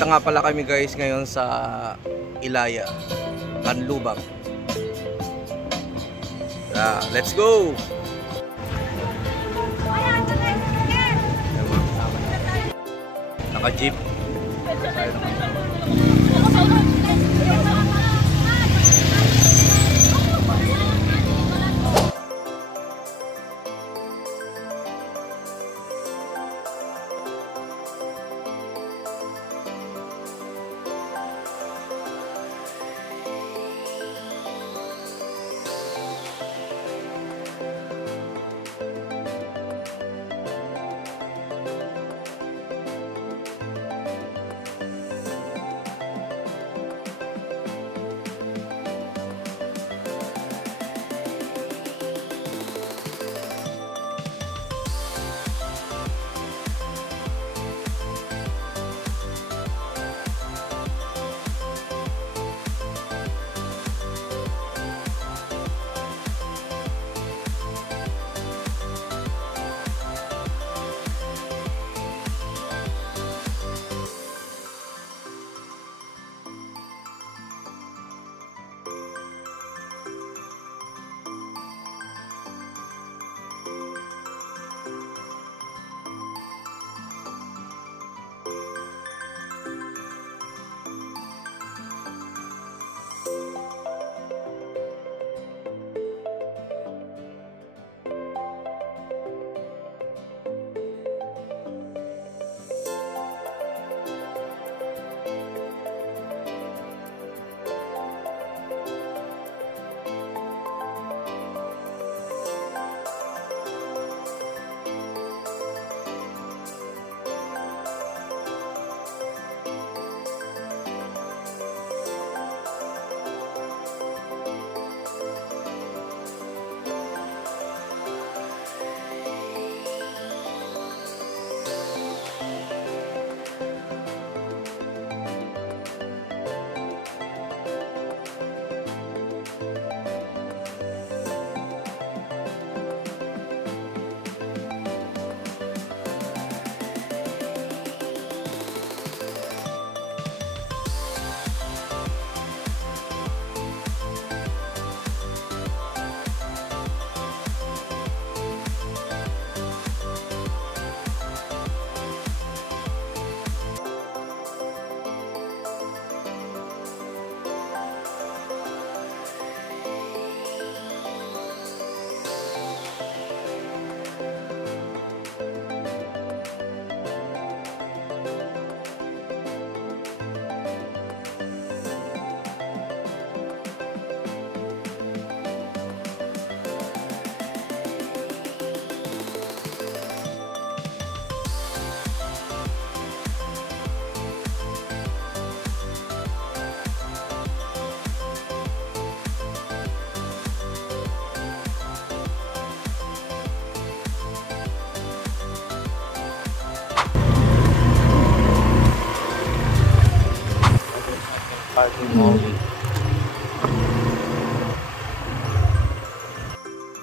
Nandito nga pala kami guys ngayon sa Ilaya, Canlubang. Let's go! Naka-jeep.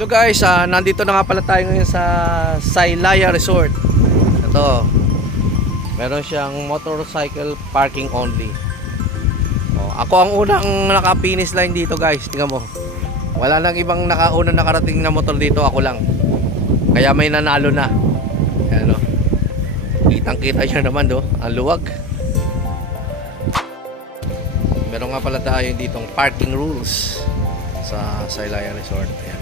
So guys, nandito na nga pala tayo ngayon sa Ilaya Resort. Ito, meron siyang motorcycle parking only. Ako ang unang naka-finish line dito guys. Tingnan mo, wala nang ibang unang nakarating na motor dito, ako lang. Kaya may nanalo na. Ayan, kitang kita nyo naman ang luwag. Meron nga pala tayo ditong parking rules sa Ilaya Resort. Ayan.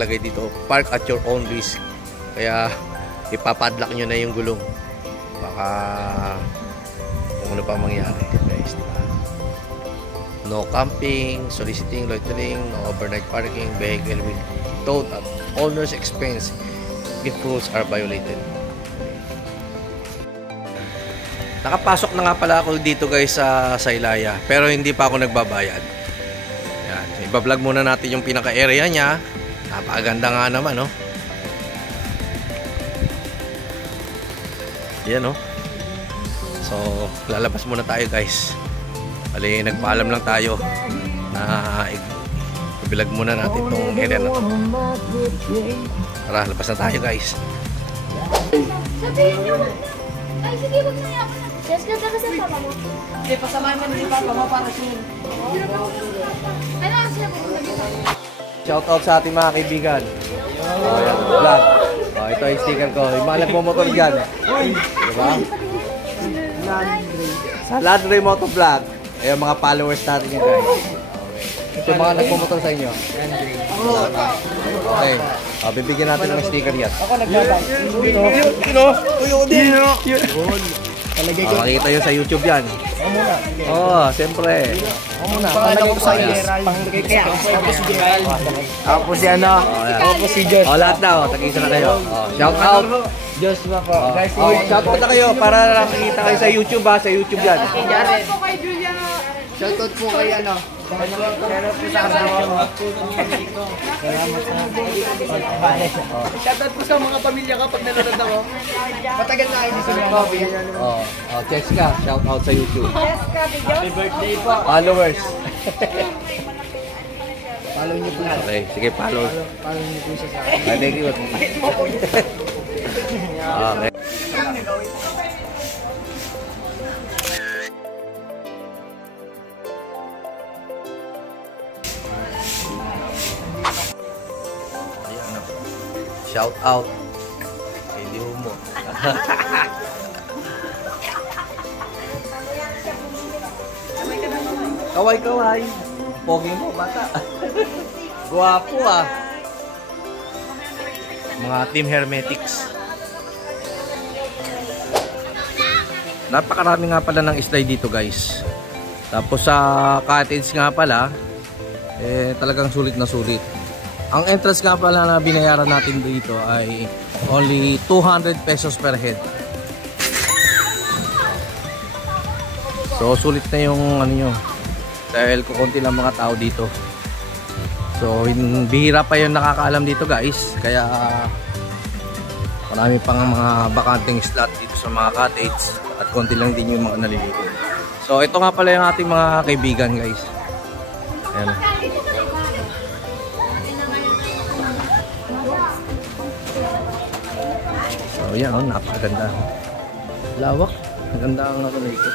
Lagay dito, park at your own risk. Kaya ipapadlock nyo na yung gulong, baka kung ano pa mangyari guys, diba? No camping, soliciting, loitering, no overnight parking, vehicle will towed at owner's expense if rules are violated. Nakapasok na nga pala ako dito guys sa Ilaya, pero hindi pa ako nagbabayad. Yan, iba-vlog muna natin yung pinaka-area niya. Napakaganda nga naman, no? Yan, no? So, lalabas muna tayo, guys. Bali, nagpaalam lang tayo na i-vlog muna natin itong area na to. Tara, labas na tayo, guys. Sabihin niyo na. Ay, sige, huwag na ako na. Yes, ganda kasi ang papa mo. Hindi, pasamahin mo ni papa mo para siya. Ano ang sila pupunta dito? Shoutout sa ating mga kaibigan. Yan, vlog. Ito yung sticker ko. Yung mga nagmumotor dyan. Diba? Landry Moto Vlog. Ayan mga followers natin yan guys. Okay. Yung mga nagmumotor sa inyo. Okay. Bibigyan natin ng sticker yan. Ako nagbabay. Makikita yun sa YouTube yan. Siyempre. Pangalan ko sa Gerald. Tapos si ano? Tapos si John. Lahat na. Tag-isa na kayo. Shout out. Diyos ba po? Guys, Shout out na kayo para makikita kayo sa YouTube ha. Sa YouTube yan. Shoutout po kay Julia. shoutout po kay ano? Shoutout po sa asawa ko. Salamat sa shoutout po sa mga pamilya ko pag nanonood ako. Matagal na kayo sa mga Jessica, shout out sa YouTube. Happy birthday po. Followers. Follow niyo po lahat. Okay, sige, follow. Follow niyo po siya sa akin. Thank you. Okay. Shout out. Hindi mo. Kaway-kaway. Pogi mo, bata. Guwapo ah. Mga Team Hermetics. Napakarami nga pala ng isday dito guys. Tapos sa cottage nga pala, talagang sulit na sulit. Ang entrance nga pala na binayaran natin dito ay only 200 pesos per head. So sulit na yung ano nyo, dahil kukunti lang mga tao dito. So bihira pa yung nakakaalam dito guys, kaya marami pang mga bakanting slot dito sa mga cottage at konti lang din yung mga naliligo. So ito nga pala yung ating mga kaibigan guys. Ayan. So yan, napakaganda. Lawak. Maganda ang ano dito.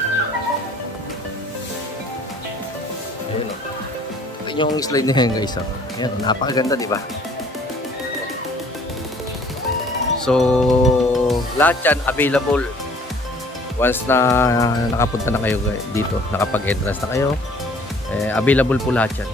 Ayun o. Ito yung slide na yan guys. Ayan, napakaganda diba? So lahat yan available. Once na nakapunta na kayo dito, nakapag-entrance na kayo, available po lahat yan.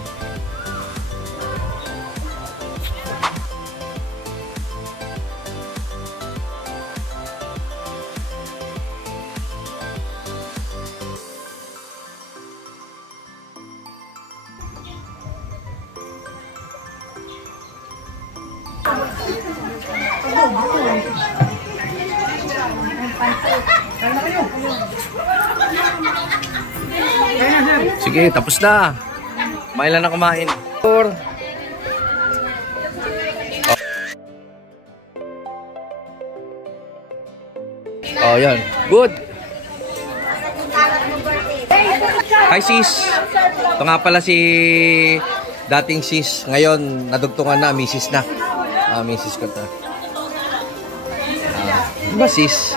Sige, tapos na. Kumain lang na kumain. Oh, yan. Good. Hi sis. Ito nga pala si dating sis. Ngayon, nadugtungan na. Misis na. Misis ko to. Diba sis?